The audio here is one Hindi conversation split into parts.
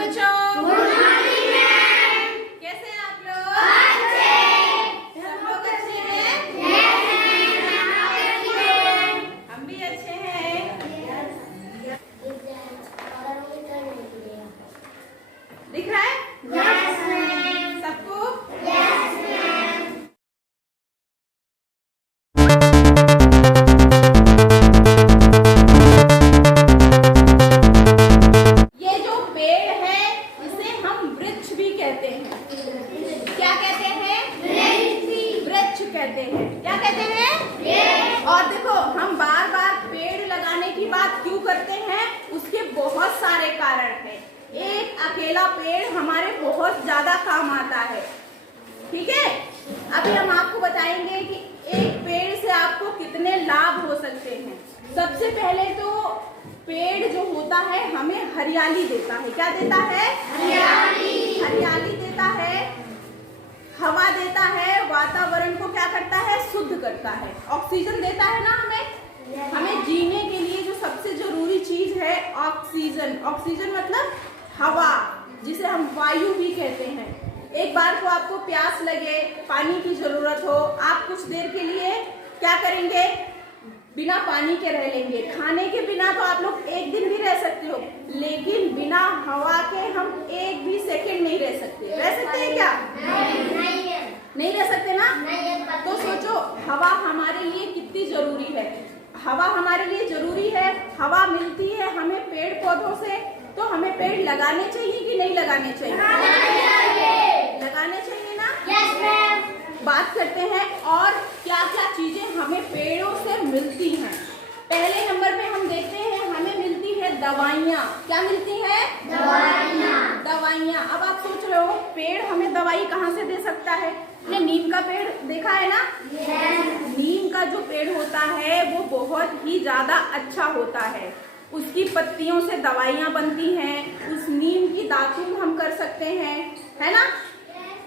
बच्चों। Good morning ma'am. कैसे हैं आप लोग? अच्छे। सब लोग अच्छे हैं? Yes ma'am. हम भी अच्छे हैं। दिख रहा है? Yes ma'am. सबको? Yes ma'am. ये जो पेड़ है इसे हम वृक्ष भी कहते हैं। क्या कहते हैं? वृक्ष कहते हैं। क्या कहते हैं? और देखो, हम बार बार पेड़ लगाने की बात क्यों करते हैं? उसके बहुत सारे कारण हैं। एक अकेला पेड़ हमारे बहुत ज्यादा काम आता है। ठीक है, अभी हम आपको बताएंगे कि एक पेड़ से आपको कितने लाभ हो सकते हैं। सबसे पहले तो पेड़ जो होता है हमें हरियाली देता है। क्या देता है? हरियाली। हरियाली देता है, हवा देता है, वातावरण को क्या करता है? शुद्ध करता है। ऑक्सीजन देता है ना हमें। हमें जीने के लिए जो सबसे जरूरी चीज है ऑक्सीजन। ऑक्सीजन मतलब हवा, जिसे हम वायु भी कहते हैं। एक बार को आपको प्यास लगे, पानी की जरूरत हो, आप कुछ देर के लिए क्या करेंगे? बिना पानी के रह लेंगे। खाने के बिना तो आप लोग एक दिन भी रह सकते हो, लेकिन बिना हवा के हम एक भी सेकंड नहीं रह सकते। रह सकते हैं क्या? नहीं रह सकते ना। तो सोचो हवा हमारे लिए कितनी जरूरी है। हवा हमारे लिए जरूरी है। हवा मिलती है हमें पेड़ पौधों से, तो हमें पेड़ लगाने चाहिए कि नहीं लगाने चाहिए? लगाने चाहिए ना। Yes ma'am. बात करते हैं और क्या क्या चीजें हमें पेड़ों से मिलती हैं। पहले नंबर पे हम देखते हैं हमें मिलती है दवाइयाँ। क्या मिलती है? दवाइयाँ। अब आप सोच रहे हो पेड़ हमें दवाई कहाँ से दे सकता है? आपने नीम का पेड़ देखा है ना? नीम का जो पेड़ होता है वो बहुत ही ज्यादा अच्छा होता है। उसकी पत्तियों से दवाइयाँ बनती हैं। उस नीम की दातून हम कर सकते हैं, है ना।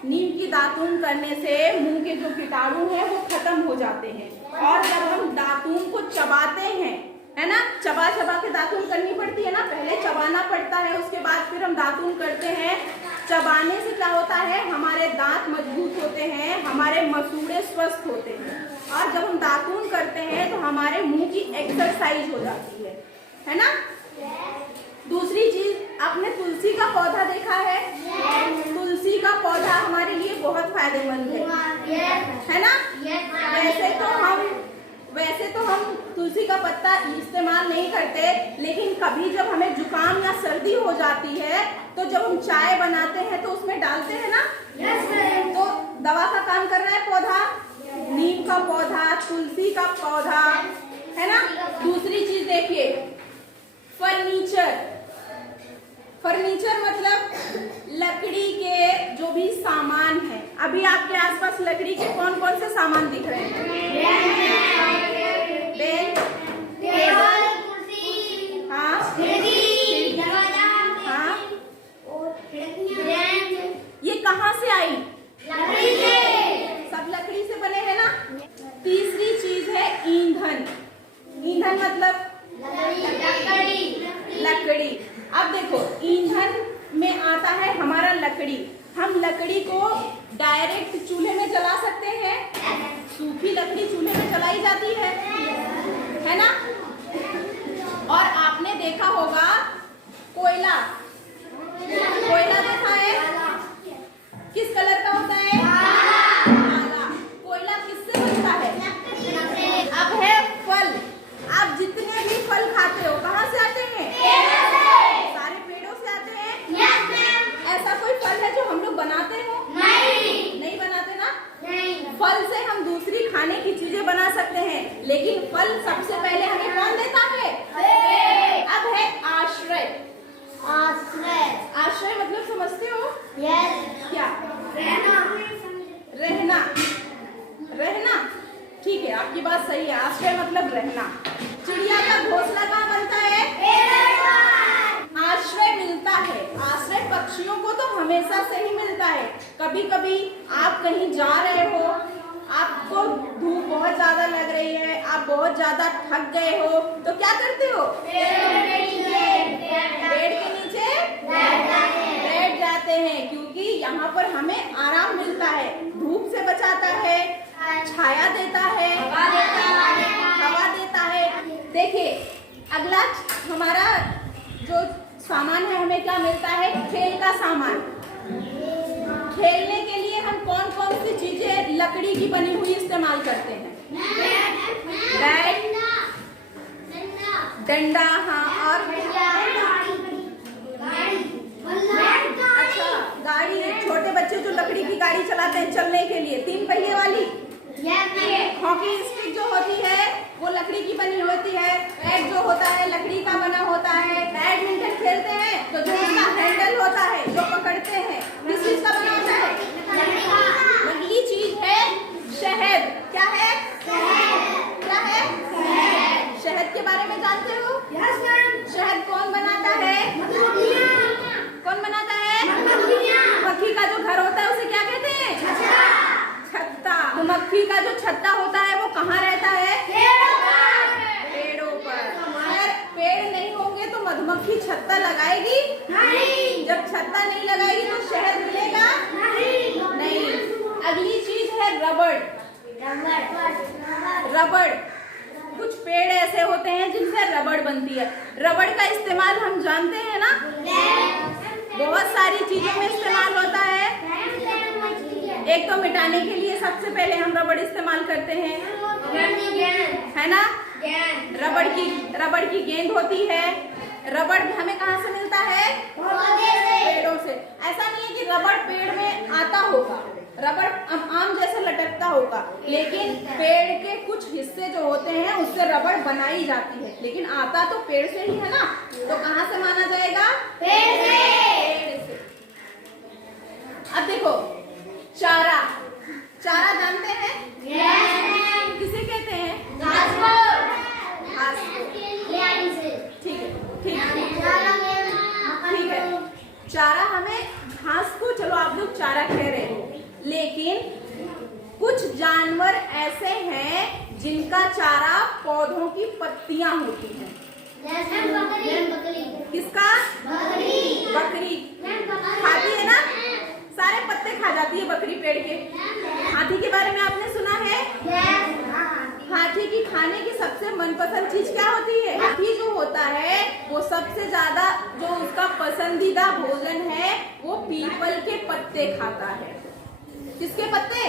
नीम की दातून करने से मुंह के जो कीटाणु हैं वो खत्म हो जाते हैं। और जब हम दातून को चबाते हैं, है ना, चबा चबा के दातून करनी पड़ती है ना। पहले चबाना पड़ता है, उसके बाद फिर हम दातून करते हैं। चबाने से क्या होता है? हमारे दांत मजबूत होते हैं, हमारे मसूड़े स्वस्थ होते हैं। और जब हम दातून करते हैं तो हमारे मुंह की एक्सरसाइज हो जाती है ना। दूसरी चीज, आपने तुलसी का पौधा देखा है? तुलसी का पौधा हमारे लिए बहुत फायदेमंद है ना। वैसे तो हम तुलसी का पत्ता इस्तेमाल नहीं करते, लेकिन कभी जब हमें जुकाम या सर्दी हो जाती है तो जब हम चाय बनाते हैं तो उसमें डालते हैं ना। तो दवा का काम कर रहा है पौधा, नीम का पौधा, तुलसी का पौधा, है ना। दूसरी चीज देखिए, फर्नीचर मतलब लकड़ी के जो भी सामान है। अभी आपके आसपास लकड़ी के कौन कौन से सामान दिख रहे हैं? बेंच, टेबल, कुर्सी, हाँ, हाँ, ये कहाँ से आई? लकड़ी से। सब लकड़ी से बने हैं ना। तीसरी चीज है ईंधन। ईंधन मतलब लकड़ी। अब देखो, ईंधन में आता है हमारा लकड़ी। हम लकड़ी को डायरेक्ट चूल्हे में जला सकते हैं। सूखी लकड़ी चूल्हे में जलाई जाती है ना। और आपने देखा होगा कोयला देखा है? किस कलर का होता है? काला। कोयला किससे बनता है? अब है फल। आप जितने भी फल खाते हो कहाँ से आते हैं? सारे पेड़ों से आते हैं। ऐसा कोई फल है जो हम लोग बनाते हो? नहीं बनाते ना। फल से हम दूसरी खाने की चीजें बना सकते हैं, लेकिन फल सबसे पहले हमें कौन देता है? अब है आश्रय। आश्रय मतलब समझते हो? क्या? रहना। ठीक है, आपकी बात सही है। आश्रय मतलब रहना। चिड़िया का घोंसला कहाँ बनता है? आश्रय मिलता है। आश्रय पक्षियों को तो हमेशा से ही मिलता है। कभी कभी आप कहीं जा रहे हो, आपको धूप बहुत ज्यादा लग रही है, आप बहुत ज्यादा थक गए हो, तो क्या करते हो? पेड़ के नीचे यहाँ पर हमें आराम मिलता है, धूप से बचाता है, छाया देता है, हवा देता है। देखिए अगला हमारा जो सामान है, हमें क्या मिलता है? खेल का सामान। खेलने के लिए हम कौन कौन सी चीजें लकड़ी की बनी हुई इस्तेमाल करते हैं? बैट, डंडा, हाँ, और अच्छा गाड़ी। छोटे बच्चे जो लकड़ी की गाड़ी चलाते हैं चलने के लिए, 3 पहिए वाली। हॉकी स्टिक जो होती है वो लकड़ी की बनी होती है। बैट जो होता है लकड़ी का बना होता है। बैडमिंटन खेलते हैं तो जो उसका हैंडल होता है, जो पकड़ते हैं, किस चीज का बना होता है? लकड़ी का। अगली चीज है शहद। क्या है? क्या है? शहद के बारे में जानते हो? शहद कौन बनाता है? कौन बनाता है? मक्खी का जो घर होता है उसे क्या कहते हैं? छत्ता। तो मक्खी का जो छत्ता होता है वो कहाँ रहता है? पेड़ों पर। अगर पेड़ नहीं होंगे तो मधुमक्खी छत्ता लगाएगी नहीं। जब छत्ता नहीं लगाएगी तो शहद मिलेगा नहीं। अगली चीज है रबड़। रबड़, कुछ पेड़ ऐसे होते हैं जिनसे रबड़ बनती है। रबड़ का इस्तेमाल हम जानते हैं ना, बहुत सारी चीजों में इस्तेमाल होता है। एक तो मिटाने के लिए सबसे पहले हम रबड़ इस्तेमाल करते हैं, है ना? रबड़ की गेंद होती है। रबड़ हमें कहाँ से मिलता है? पेड़ों से। ऐसा नहीं है कि रबड़ पेड़ में आता होगा, रबड़ आम जैसे लटकता होगा, लेकिन पेड़ के कुछ हिस्से जो होते हैं उससे रबड़ बनाई जाती है, लेकिन आता तो पेड़ से ही है ना। तो कहाँ से माना जाएगा? पेड़ से। अब देखो चारा। चारा जानते हैं? किसे कहते हैं? घास को। ठीक है। चारा हमें घास को, चलो आप लोग चारा कह रहे हो, लेकिन कुछ जानवर ऐसे हैं जिनका चारा पौधों की पत्तियां होती हैं। किसका? बकरी खाती है ना, सारे पत्ते खा जाती है बकरी पेड़ के। हाथी के बारे में आपने सुना है? हाथी की खाने की सबसे मनपसंद चीज क्या होती है? हाथी जो होता है वो सबसे ज्यादा जो उसका पसंदीदा भोजन है वो पीपल के पत्ते खाता है। किसके पत्ते?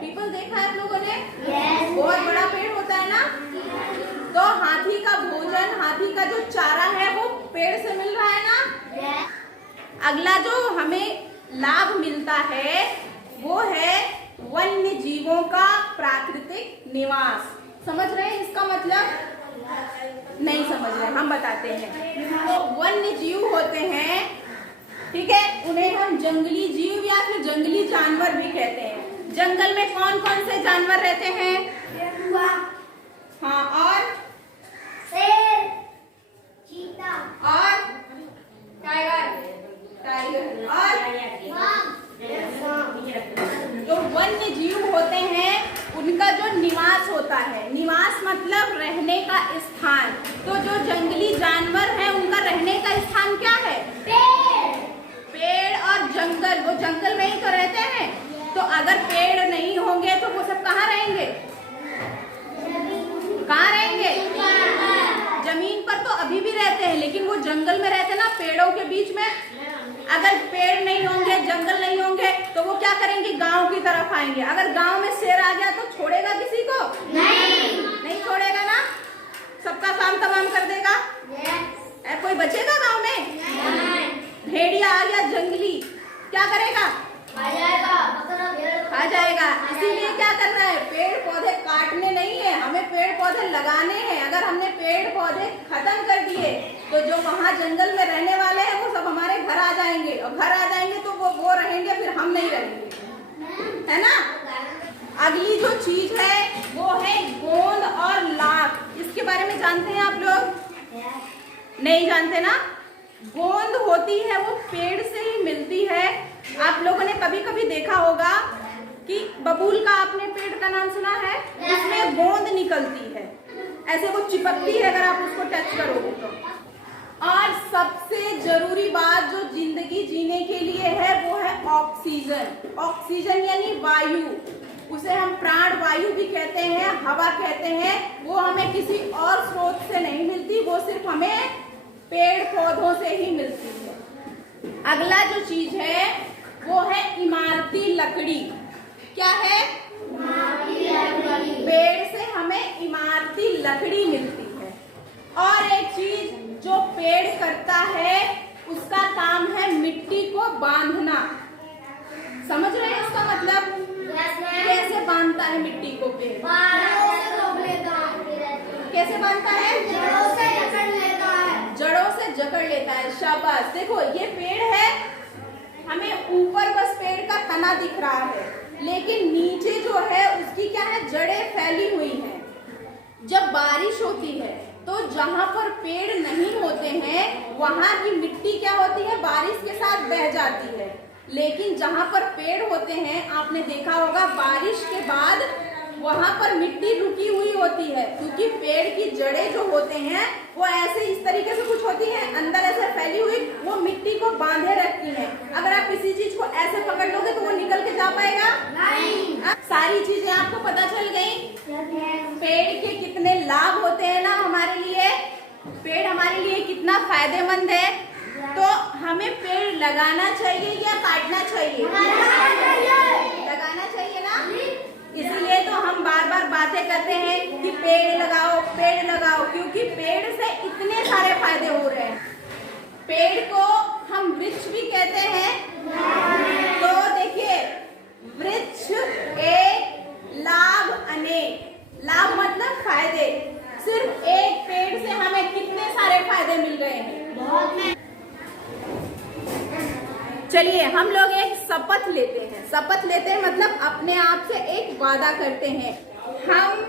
पीपल देखा है आप लोगों ने? बहुत बड़ा पेड़ होता है ना। तो हाथी का भोजन, हाथी का जो चारा है वो पेड़ से मिल रहा है ना। अगला जो हमें लाभ मिलता है वो है वन्य जीवों का प्राकृतिक निवास। समझ रहे हैं इसका मतलब? नहीं समझ रहे, हम बताते हैं। तो वन्य जीव होते हैं, ठीक है, उन्हें हम जंगली जीव या फिर जंगली जानवर भी कहते हैं। जंगल में कौन कौन से जानवर रहते हैं? हाँ, और शेर, चीता, और टाइगर और जो वन्य जीव होते हैं उनका जो निवास होता है, निवास मतलब रहने का स्थान। तो जो जंगली जानवर हैं उनका रहने का स्थान क्या है? पेड़ और जंगल। वो जंगल में ही तो रहते हैं। तो अगर पेड़ नहीं होंगे तो वो सब कहाँ रहेंगे? कहाँ रहेंगे? जमीन पर तो अभी भी रहते हैं, लेकिन वो जंगल में रहते ना, पेड़ों के बीच में। अगर पेड़ नहीं होंगे, जंगल नहीं होंगे तो वो क्या करेंगे? गांव की तरफ आएंगे। अगर गांव में शेर आ गया तो छोड़ेगा किसी को? नहीं छोड़ेगा ना, सबका काम तमाम कर देगा। कोई बचेगा गांव में? भेड़िया आ गया जंगली, क्या करेगा? खा जाएगा। इसीलिए क्या करना है? पेड़ पौधे काटने नहीं है, हमें पेड़ पौधे लगाने हैं। अगर हमने पेड़ पौधे खत्म कर दिए तो जो वहाँ जंगल में रहने वाले हैं वो सब हमारे घर आ जाएंगे, और घर आ जाएंगे तो वो रहेंगे, फिर हम नहीं रहेंगे, है ना। अगली जो चीज है वो है गोंद और लाख। इसके बारे में जानते हैं आप लोग? नहीं जानते ना। गोंद होती है वो पेड़ से ही मिलती है। आप लोगों ने कभी कभी देखा होगा कि बबूल का, आपने पेड़ का नाम सुना है? उसमें गोंद निकलती है, ऐसे वो चिपकती है अगर आप उसको टच करोगे तो। और सबसे जरूरी बात जो जिंदगी जीने के लिए है ऑक्सीजन। ऑक्सीजन यानी वायु, उसे हम प्राण वायु भी कहते हैं, हवा कहते हैं। वो हमें किसी और स्रोत से नहीं मिलती, वो सिर्फ हमें पेड़ पौधों से ही मिलती है। अगला जो चीज है वो है इमारती लकड़ी। क्या है? इमारती लकड़ी। पेड़ से हमें इमारती लकड़ी मिलती है। और एक चीज जो पेड़ करता है उसका काम है मिट्टी को बांधना। समझ रहे हैं इसका मतलब? कैसे बांधता है मिट्टी को पेड़? कैसे बांधता है? जड़ों से जकड़ लेता है। जड़ों से जकड़ लेता है, शाबाश। देखो ये पेड़ है, हमें ऊपर बस पेड़ का तना दिख रहा है, लेकिन नीचे जो है उसकी क्या है, जड़ें फैली हुई हैं। जब बारिश होती है तो जहाँ पर पेड़ नहीं होते हैं वहाँ की मिट्टी क्या होती है, बारिश के साथ बह जाती है। लेकिन जहाँ पर पेड़ होते हैं, आपने देखा होगा बारिश के बाद वहाँ पर मिट्टी रुकी हुई होती है, क्योंकि पेड़ की जड़ें जो होते हैं वो ऐसे इस तरीके से कुछ होती हैं, अंदर ऐसे फैली हुई, वो मिट्टी को बांधे रखती हैं। अगर आप किसी चीज को ऐसे पकड़ लोगे तो वो निकल के जा पाएगा नहीं। सारी चीजें आपको पता चल गई। पेड़ के कितने लाभ होते हैं ना हमारे लिए, पेड़ हमारे लिए कितना फायदेमंद है। तो हमें पेड़ लगाना चाहिए या काटना चाहिए? लगाना चाहिए ना। इसीलिए तो हम बार बार बातें करते हैं कि पेड़ लगाओ, पेड़ लगाओ, क्योंकि पेड़ से इतने सारे फायदे हो रहे हैं। पेड़ को हम वृक्ष भी कहते हैं। तो देखिए, वृक्ष एक, लाभ अनेक। लाभ मतलब फायदे। सिर्फ एक पेड़ से हमें कितने सारे फायदे मिल रहे हैं, बहुत। चलिए हम लोग एक शपथ लेते हैं। शपथ लेते हैं मतलब अपने आप से एक वादा करते हैं। हम